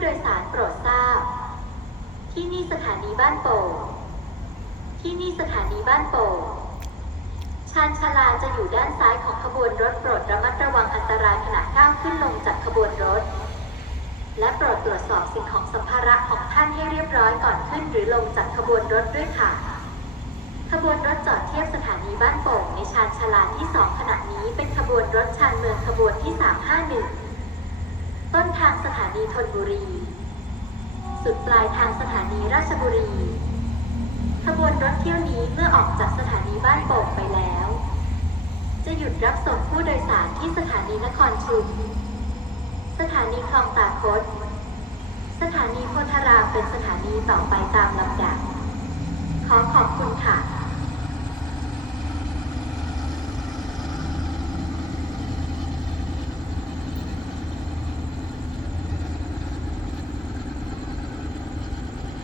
โดยสารโปรดทราบ ที่นี่สถานีบ้านโป่งที่นี่สถานีบ้านโป่งชานชาลาจะอยู่ด้านซ้ายของขบวนรถโปรดระมัดระวังอันตรายขณะก้าวขึ้นลงจากขบวนรถ และโปรดตรวจสอบสิ่งของสัมภาระของท่านให้เรียบร้อยก่อนขึ้นหรือลงจากขบวนรถด้วยค่ะ ขบวนรถจอดเทียบสถานีบ้านโป่งในชานชาลาที่ 2 ขณะนี้เป็นขบวนรถชานเมืองขบวนที่ 351 ทางสถานีธนบุรี สุดปลายทางสถานีราชบุรี ขบวนรถเที่ยวนี้เมื่อออกจากสถานีบ้านโป่งไปแล้ว จะหยุดรับส่งผู้โดยสารที่สถานีนครชุม สถานีคลองตาคด สถานีโพธารามเป็นสถานีต่อไปตามลำดับ ขอขอบคุณค่ะ